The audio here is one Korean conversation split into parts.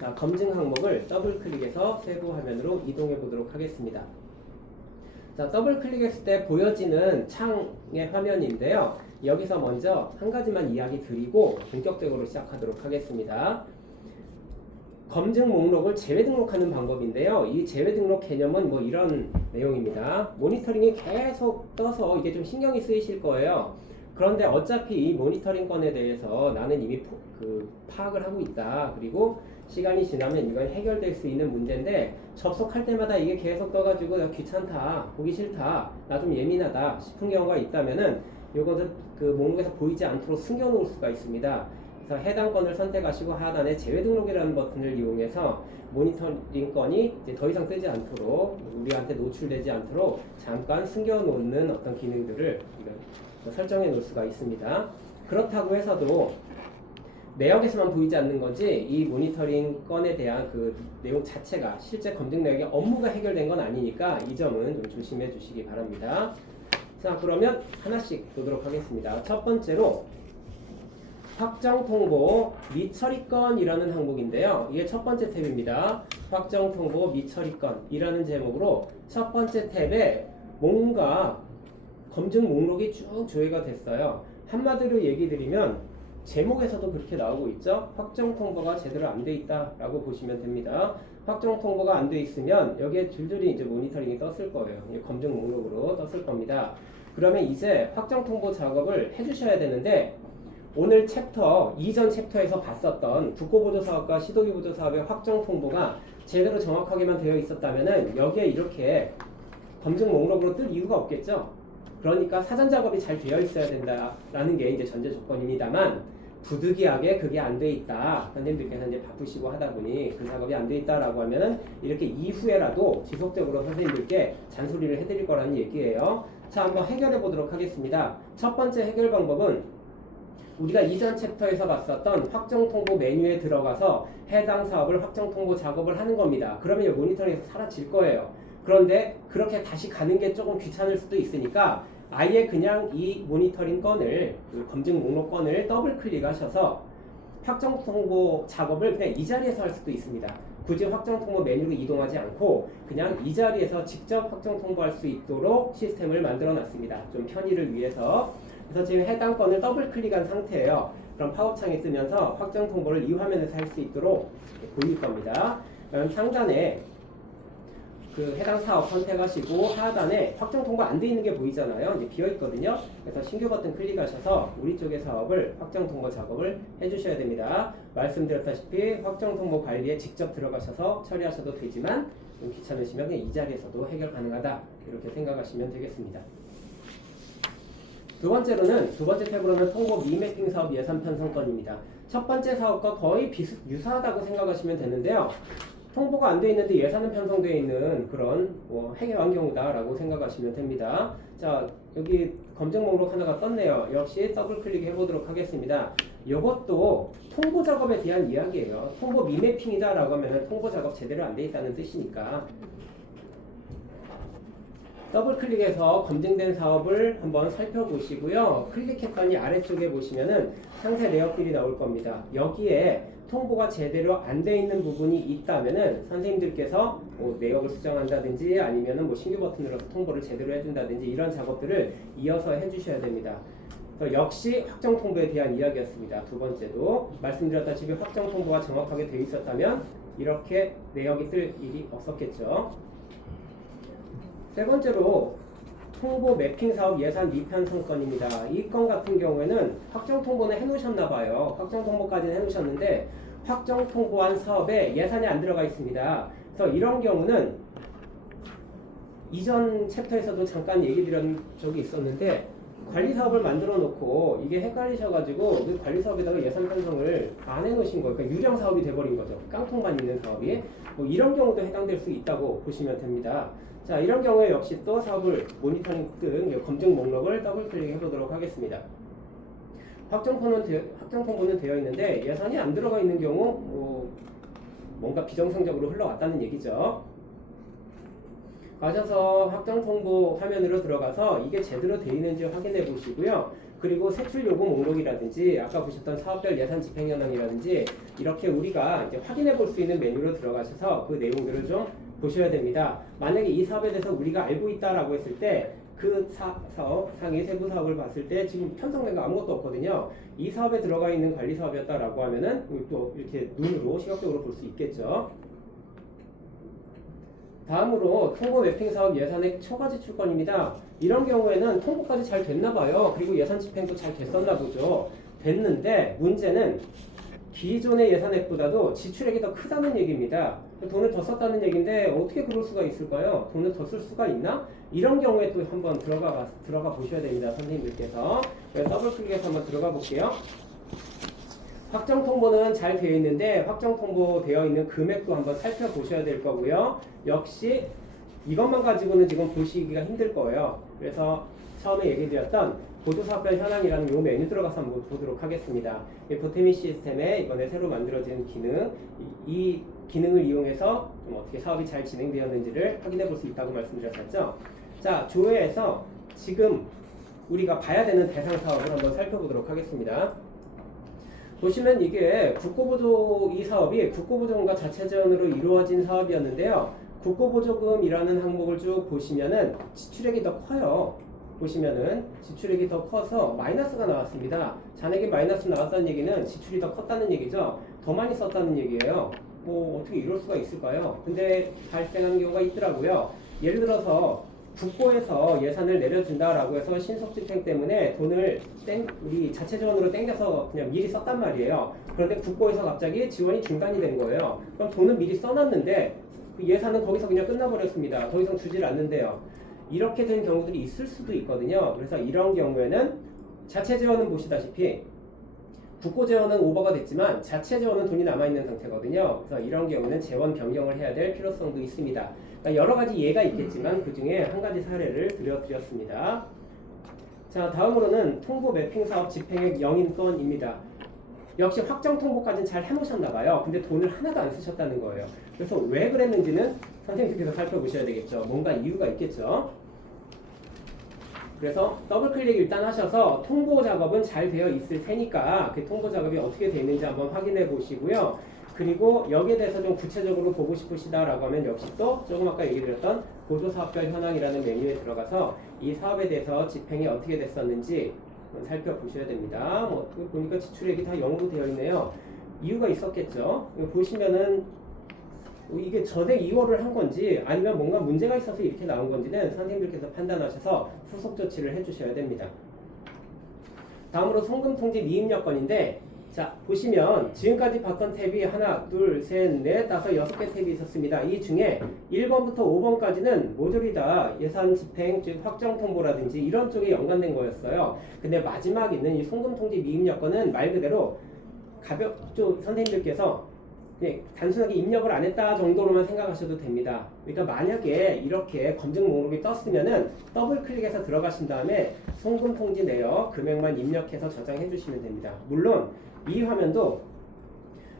자, 검증 항목을 더블 클릭해서 세부 화면으로 이동해 보도록 하겠습니다. 자, 더블 클릭했을 때 보여지는 창의 화면인데요. 여기서 먼저 한 가지만 이야기 드리고 본격적으로 시작하도록 하겠습니다. 검증 목록을 재외 등록하는 방법인데요. 이 재외 등록 개념은 뭐 이런 내용입니다. 모니터링이 계속 떠서 이게 좀 신경이 쓰이실 거예요. 그런데 어차피 이 모니터링 건에 대해서 나는 이미 파악을 하고 있다. 그리고 시간이 지나면 이건 해결될 수 있는 문제인데 접속할 때마다 이게 계속 떠가지고 나 귀찮다, 보기 싫다, 나 좀 예민하다 싶은 경우가 있다면은 이것은 그 목록에서 보이지 않도록 숨겨놓을 수가 있습니다. 그래서 해당 건을 선택하시고 하단에 재외 등록이라는 버튼을 이용해서 모니터링 건이 이제 더 이상 뜨지 않도록 우리한테 노출되지 않도록 잠깐 숨겨놓는 어떤 기능들을 설정해 놓을 수가 있습니다. 그렇다고 해서도 내역에서만 보이지 않는 거지 이 모니터링 건에 대한 그 내용 자체가 실제 검증 내역의 업무가 해결된 건 아니니까 이 점은 좀 조심해 주시기 바랍니다. 자, 그러면 하나씩 보도록 하겠습니다. 첫 번째로 확정 통보 미처리 건이라는 항목인데요. 이게 첫 번째 탭입니다. 확정 통보 미처리 건이라는 제목으로 첫 번째 탭에 뭔가 검증 목록이 쭉 조회가 됐어요. 한마디로 얘기 드리면 제목에서도 그렇게 나오고 있죠. 확정 통보가 제대로 안 돼 있다라고 보시면 됩니다. 확정 통보가 안 돼 있으면 여기에 줄줄이 이제 모니터링이 떴을 거예요. 검증 목록으로 떴을 겁니다. 그러면 이제 확정 통보 작업을 해주셔야 되는데 오늘 챕터, 이전 챕터에서 봤었던 국고보조사업과 시도기보조사업의 확정 통보가 제대로 정확하게만 되어 있었다면은 여기에 이렇게 검증 목록으로 뜰 이유가 없겠죠. 그러니까 사전 작업이 잘 되어 있어야 된다라는 게 이제 전제 조건입니다만 부득이하게 그게 안 돼 있다. 선생님들께서 이제 바쁘시고 하다 보니 그 작업이 안 돼 있다라고 하면은 이렇게 이후에라도 지속적으로 선생님들께 잔소리를 해드릴 거라는 얘기예요. 자, 한번 해결해 보도록 하겠습니다. 첫 번째 해결 방법은 우리가 이전 챕터에서 봤었던 확정 통보 메뉴에 들어가서 해당 사업을 확정 통보 작업을 하는 겁니다. 그러면 이 모니터링에서 사라질 거예요. 그런데 그렇게 다시 가는 게 조금 귀찮을 수도 있으니까 아예 그냥 이 모니터링 건을, 검증 목록 건을 더블 클릭하셔서 확정 통보 작업을 그냥 이 자리에서 할 수도 있습니다. 굳이 확정 통보 메뉴로 이동하지 않고 그냥 이 자리에서 직접 확정 통보할 수 있도록 시스템을 만들어 놨습니다. 좀 편의를 위해서. 그래서 지금 해당 건을 더블 클릭한 상태예요. 그럼 팝업창이 뜨면서 확정 통보를 이 화면에서 할 수 있도록 보일 겁니다. 그럼 상단에 그 해당 사업 선택하시고 하단에 확정 통보 안 돼 있는 게 보이잖아요. 이제 비어 있거든요. 그래서 신규 버튼 클릭하셔서 우리 쪽의 사업을 확정 통보 작업을 해주셔야 됩니다. 말씀드렸다시피 확정 통보 관리에 직접 들어가셔서 처리하셔도 되지만 좀 귀찮으시면 그냥 이 자리에서도 해결 가능하다. 이렇게 생각하시면 되겠습니다. 두 번째 탭으로는 통보 미매핑 사업 예산 편성건입니다. 첫 번째 사업과 거의 유사하다고 생각하시면 되는데요. 통보가 안 돼 있는데 예산은 편성되어 있는 그런 해결한 경우다라고 생각하시면 됩니다. 자, 여기 검증 목록 하나가 떴네요. 역시 더블 클릭해 보도록 하겠습니다. 이것도 통보 작업에 대한 이야기예요. 통보 미매핑이다라고 하면 통보 작업 제대로 안 돼 있다는 뜻이니까 더블 클릭해서 검증된 사업을 한번 살펴보시고요. 클릭했더니 아래쪽에 보시면은 상세 내역들이 나올 겁니다. 여기에 통보가 제대로 안 돼 있는 부분이 있다면은 선생님들께서 내역을 수정한다든지 아니면은 신규 버튼 눌러서 통보를 제대로 해준다든지 이런 작업들을 이어서 해주셔야 됩니다. 역시 확정 통보에 대한 이야기였습니다. 두 번째도 말씀드렸다시피 확정 통보가 정확하게 되어 있었다면 이렇게 내역이 뜰 일이 없었겠죠. 세 번째로 통보 매핑 사업 예산 미편성건입니다. 이 건 같은 경우에는 확정 통보는 해놓으셨나 봐요. 확정 통보까지는 해놓으셨는데 확정 통보한 사업에 예산이 안 들어가 있습니다. 그래서 이런 경우는 이전 챕터에서도 잠깐 얘기 드린 적이 있었는데 관리 사업을 만들어 놓고 이게 헷갈리셔가지고 그 관리 사업에다가 예산 편성을 안 해놓으신 거예요. 그러니까 유령 사업이 돼버린 거죠. 깡통만 있는 사업이. 이런 경우도 해당될 수 있다고 보시면 됩니다. 자, 이런 경우에 역시 또 사업을 모니터링 등 검증 목록을 더블 클릭해 보도록 하겠습니다. 확정 통보는 되어 있는데 예산이 안 들어가 있는 경우 뭔가 비정상적으로 흘러왔다는 얘기죠. 가셔서 확정 통보 화면으로 들어가서 이게 제대로 되어 있는지 확인해 보시고요. 그리고 세출 요구 목록이라든지 아까 보셨던 사업별 예산 집행 현황이라든지 이렇게 우리가 이제 확인해 볼 수 있는 메뉴로 들어가셔서 그 내용들을 좀 보셔야 됩니다. 만약에 이 사업에 대해서 우리가 알고 있다라고 했을 때 그 사업, 상위 세부 사업을 봤을 때 지금 편성된 거 아무것도 없거든요. 이 사업에 들어가 있는 관리 사업이었다라고 하면은 또 이렇게 눈으로 시각적으로 볼 수 있겠죠. 다음으로 통보 매핑 사업 예산액 초과 지출권입니다. 이런 경우에는 통보까지 잘 됐나 봐요. 그리고 예산 집행도 잘 됐었나 보죠. 됐는데 문제는 기존의 예산액보다도 지출액이 더 크다는 얘기입니다. 돈을 더 썼다는 얘기인데 어떻게 그럴 수가 있을까요? 돈을 더 쓸 수가 있나? 이런 경우에 또 한번 들어가 보셔야 됩니다. 선생님들께서. 더블 클릭해서 한번 들어가 볼게요. 확정 통보는 잘 되어 있는데 확정 통보 되어 있는 금액도 한번 살펴보셔야 될 거고요. 역시 이것만 가지고는 지금 보시기가 힘들 거예요. 그래서 처음에 얘기드렸던 보조사업별 현황이라는 이 메뉴 들어가서 한번 보도록 하겠습니다. 보태미 시스템에 이번에 새로 만들어진 기능, 이 기능을 이용해서 좀 어떻게 사업이 잘 진행되었는지를 확인해 볼 수 있다고 말씀드렸었죠. 자, 조회에서 지금 우리가 봐야 되는 대상 사업을 한번 살펴보도록 하겠습니다. 보시면 이게 국고보조, 이 사업이 국고보조금과 자체지원으로 이루어진 사업이었는데요. 국고보조금이라는 항목을 쭉 보시면은 지출액이 더 커요. 보시면은 지출액이 더 커서 마이너스가 나왔습니다. 잔액이 마이너스 나왔다는 얘기는 지출이 더 컸다는 얘기죠. 더 많이 썼다는 얘기예요. 뭐 어떻게 이럴 수가 있을까요? 근데 발생하는 경우가 있더라고요. 예를 들어서 국고에서 예산을 내려준다라고 해서 신속집행 때문에 돈을 우리 자체 지원으로 땡겨서 그냥 미리 썼단 말이에요. 그런데 국고에서 갑자기 지원이 중단이 된 거예요. 그럼 돈은 미리 써놨는데 그 예산은 거기서 그냥 끝나버렸습니다. 더 이상 주질 않는데요. 이렇게 된 경우들이 있을 수도 있거든요. 그래서 이런 경우에는 자체 지원은 보시다시피 국고 재원은 오버가 됐지만 자체 재원은 돈이 남아있는 상태거든요. 그래서 이런 경우는 재원 변경을 해야 될 필요성도 있습니다. 그러니까 여러 가지 예가 있겠지만 그 중에 한 가지 사례를 드렸습니다. 자, 다음으로는 통보 매핑 사업 집행액 영인건입니다. 역시 확정 통보까지는 잘 해놓으셨나봐요. 근데 돈을 하나도 안 쓰셨다는 거예요. 그래서 왜 그랬는지는 선생님께서 살펴보셔야 되겠죠. 뭔가 이유가 있겠죠. 그래서 더블 클릭 일단 하셔서 통보 작업은 잘 되어 있을 테니까 그 통보 작업이 어떻게 되어 있는지 한번 확인해 보시고요. 그리고 여기에 대해서 좀 구체적으로 보고 싶으시다라고 하면 역시 또 조금 아까 얘기 드렸던 보조사업별 현황이라는 메뉴에 들어가서 이 사업에 대해서 집행이 어떻게 됐었는지 살펴보셔야 됩니다. 뭐 보니까 지출액이 다 0으로 되어 있네요. 이유가 있었겠죠. 보시면은 이게 전액 2월을 한 건지 아니면 뭔가 문제가 있어서 이렇게 나온 건지는 선생님들께서 판단하셔서 후속 조치를 해주셔야 됩니다. 다음으로 송금통지 미입력건인데 자 보시면 지금까지 봤던 탭이 하나, 둘, 셋, 넷, 다섯, 6개 탭이 있었습니다. 이 중에 1번부터 5번까지는 모조리 다 예산 집행, 즉 확정 통보라든지 이런 쪽에 연관된 거였어요. 근데 마지막 있는 이 송금통지 미입력건은 말 그대로 가볍죠. 선생님들께서 단순하게 입력을 안 했다 정도로만 생각하셔도 됩니다. 그러니까 만약에 이렇게 검증 목록이 떴으면은 더블 클릭해서 들어가신 다음에 송금 통지 내역 금액만 입력해서 저장해 주시면 됩니다. 물론 이 화면도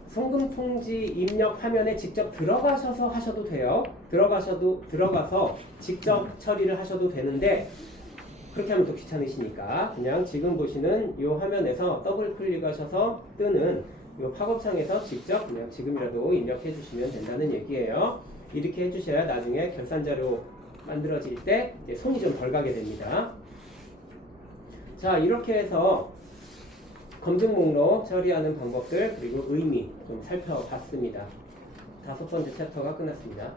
송금 통지 입력 화면에 직접 들어가셔서 하셔도 돼요. 들어가서 직접 처리를 하셔도 되는데 그렇게 하면 또 귀찮으시니까 그냥 지금 보시는 이 화면에서 더블 클릭하셔서 뜨는 이 팝업창에서 직접 그냥 지금이라도 입력해 주시면 된다는 얘기예요. 이렇게 해주셔야 나중에 결산자료 만들어질 때 손이 좀 덜 가게 됩니다. 자, 이렇게 해서 검증 목록 처리하는 방법들 그리고 의미 좀 살펴봤습니다. 5번째 챕터가 끝났습니다.